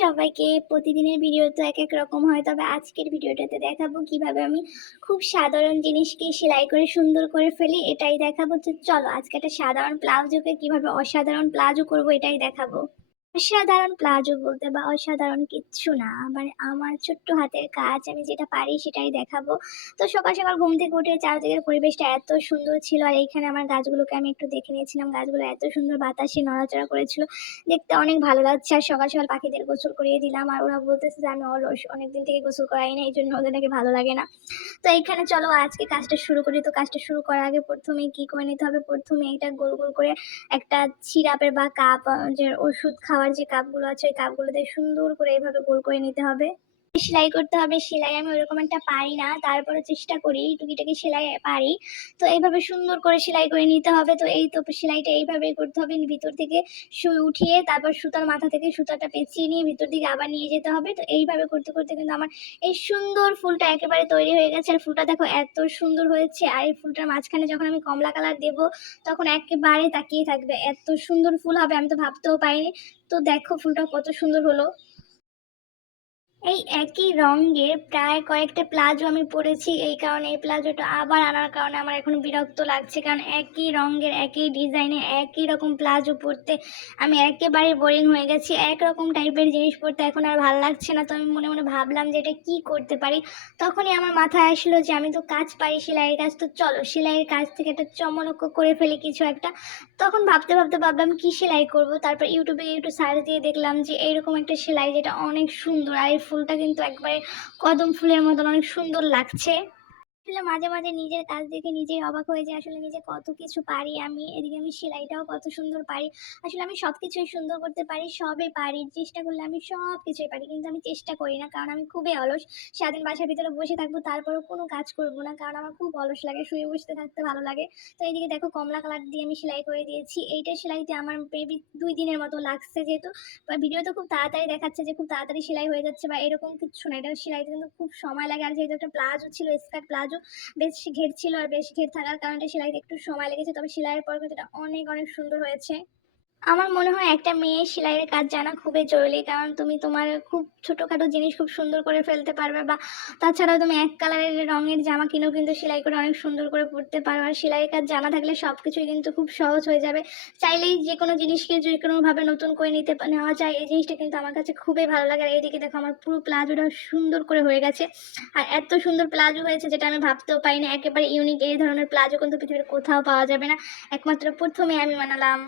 সবাইকে প্রতিদিনের ভিডিও তো এক এক রকম হয়, তবে আজকের ভিডিওটাতে দেখাবো কীভাবে আমি খুব সাধারণ জিনিসকে সেলাই করে সুন্দর করে ফেলি, এটাই দেখাবো। চলো আজকে একটা সাধারণ প্লাজোকে কীভাবে অসাধারণ প্লাজো করব, এটাই দেখাবো। অসাধারণ প্লাজো বলতে বা অসাধারণ কিচ্ছু না। মানে আমার ছোট্ট হাতের কাজ, আমি যেটা পারি সেটাই দেখাবো। তো সকাল সকাল ঘুম থেকে উঠে চারদিকের পরিবেশটা এত সুন্দর ছিল আর এইখানে আমার গাছগুলোকে আমি একটু দেখে নিয়েছিলাম। গাছগুলো এত সুন্দর বাতাসে নড়াচড়া করেছিল। দেখতে অনেক ভালো লাগছে আর সকাল সকাল পাখিদের গোসল করিয়ে দিলাম আর ওরা বলতেছে যে, আমি অলস অনেকদিন থেকে গোসল করাই না এই জন্য ওদের নাকি ভালো লাগে না। তো এইখানে চলো আজকে কাজটা শুরু করি। তো কাজটা শুরু করার আগে প্রথমে কি করে নিতে হবে? প্রথমে এটা গোল গোল করে একটা সিরাপের বা কাপ যে ওষুধ খাওয়ার যে কাপগুলো আছে ওই কাপগুলো দিয়ে সুন্দর করে এইভাবে গোল করে নিতে হবে। সেলাই করতে হবে, সেলাই আমি ওরকম একটা পারি না। তারপরে চেষ্টা করি, টুকিটাকি সেলাই পারি। তো এইভাবে সুন্দর করে সেলাই করে নিতে হবে। তো এই তো সেলাইটা এইভাবেই করতে হবে। ভিতর থেকে উঠিয়ে তারপর সুতার মাথা থেকে সুতাটা পেঁচিয়ে নিয়ে ভিতর দিকে আবার নিয়ে যেতে হবে। তো এইভাবে করতে করতে কিন্তু আমার এই সুন্দর ফুলটা একেবারে তৈরি হয়ে গেছে। আর ফুলটা দেখো এত সুন্দর হয়েছে। আর এই ফুলটার মাঝখানে যখন আমি কমলা কালার দেবো, তখন একেবারে তাকিয়ে থাকবে। এত সুন্দর ফুল হবে আমি তো ভাবতেও পারিনি। তো দেখো ফুলটা কত সুন্দর হলো। এই একই রঙের প্রায় কয়েকটা প্লাজো আমি পরেছি। এই কারণে এই প্লাজোটা আবার আনার কারণে আমার এখন বিরক্ত লাগছে। কারণ একই রঙের, একই ডিজাইনে একই রকম প্লাজো পরতে আমি একেবারে বোরিং হয়ে গেছি। একরকম টাইপের জিনিস পরতে এখন আর ভালো লাগছে না। তো আমি মনে মনে ভাবলাম যে এটা কী করতে পারি? তখনই আমার মাথায় আসলো যে আমি তো কাজ পারি সেলাইয়ের কাজ। তো চলো সেলাইয়ের কাজ থেকে একটা চমলক্ষ করে ফেলি কিছু একটা। তখন ভাবতে ভাবতে ভাবলাম, কী সেলাই করব? তারপর ইউটিউবে একটু সার্চ দিয়ে দেখলাম যে এইরকম একটা সেলাই যেটা অনেক সুন্দর আর ফুলটা কিন্তু একবারে কদম ফুলের মতন অনেক সুন্দর লাগছে। আসলে মাঝে মাঝে নিজের কাজ দেখে নিজেই অবাক হয়ে যায় আসলে নিজে কত কিছু পারি আমি, এদিকে আমি সেলাইটাও কত সুন্দর পারি। আসলে আমি সব কিছুই সুন্দর করতে পারি, সবই পারি, চেষ্টা করলে আমি সব কিছুই পারি, কিন্তু আমি চেষ্টা করি না, কারণ আমি খুবই অলস। সারাদিন বাসার ভিতরে বসে থাকব, তারপরেও কোনো কাজ করব না, কারণ আমার খুব অলস লাগে, শুয়ে বসতে থাকতে ভালো লাগে। তো এইদিকে দেখো কমলা কালার দিয়ে আমি সেলাই করে দিয়েছি। এইটা সেলাইতে আমার বেবি দুই দিনের মতো লাগছে যেহেতু। ভিডিও তো খুব তাড়াতাড়ি দেখাচ্ছে যে খুব তাড়াতাড়ি সেলাই হয়ে যাচ্ছে বা এরকম কিছু না, এটা সেলাইতে কিন্তু খুব সময় লাগে। আর যেহেতু একটা প্লাজো ছিল, স্কার্ট প্লাজো বেশ ঘের ছিল আর বেশ ঘের থাকার কারণে সেলাইতে একটু সময় লেগেছে, তবে সেলাইয়ের পর কিন্তু এটা অনেক অনেক সুন্দর হয়েছে। আমার মনে হয় একটা মেয়ে সেলাইয়ের কাজ জানা খুবই জরুরি, কারণ তুমি তোমার খুব ছোটোখাটো জিনিস খুব সুন্দর করে ফেলতে পারবে বা তাছাড়াও তুমি এক কালারের রঙের জামা কিনেও কিন্তু সেলাই করে অনেক সুন্দর করে পরতে পারো। আর সেলাইয়ের কাজ জানা থাকলে সব কিছুই কিন্তু খুব সহজ হয়ে যাবে। চাইলেই যে কোনো জিনিসকে যে কোনোভাবে নতুন করে নিতে নেওয়া যায়, এই জিনিসটা কিন্তু আমার কাছে খুবই ভালো লাগে। আর এইদিকে দেখো আমার পুরো প্লাজোটা সুন্দর করে হয়ে গেছে। আর এত সুন্দর প্লাজো হয়েছে যেটা আমি ভাবতেও পারিনি একেবারে ইউনিক এই ধরনের প্লাজো কিন্তু পৃথিবীর কোথাও পাওয়া যাবে না। একমাত্র প্রথমে আমি বানালাম।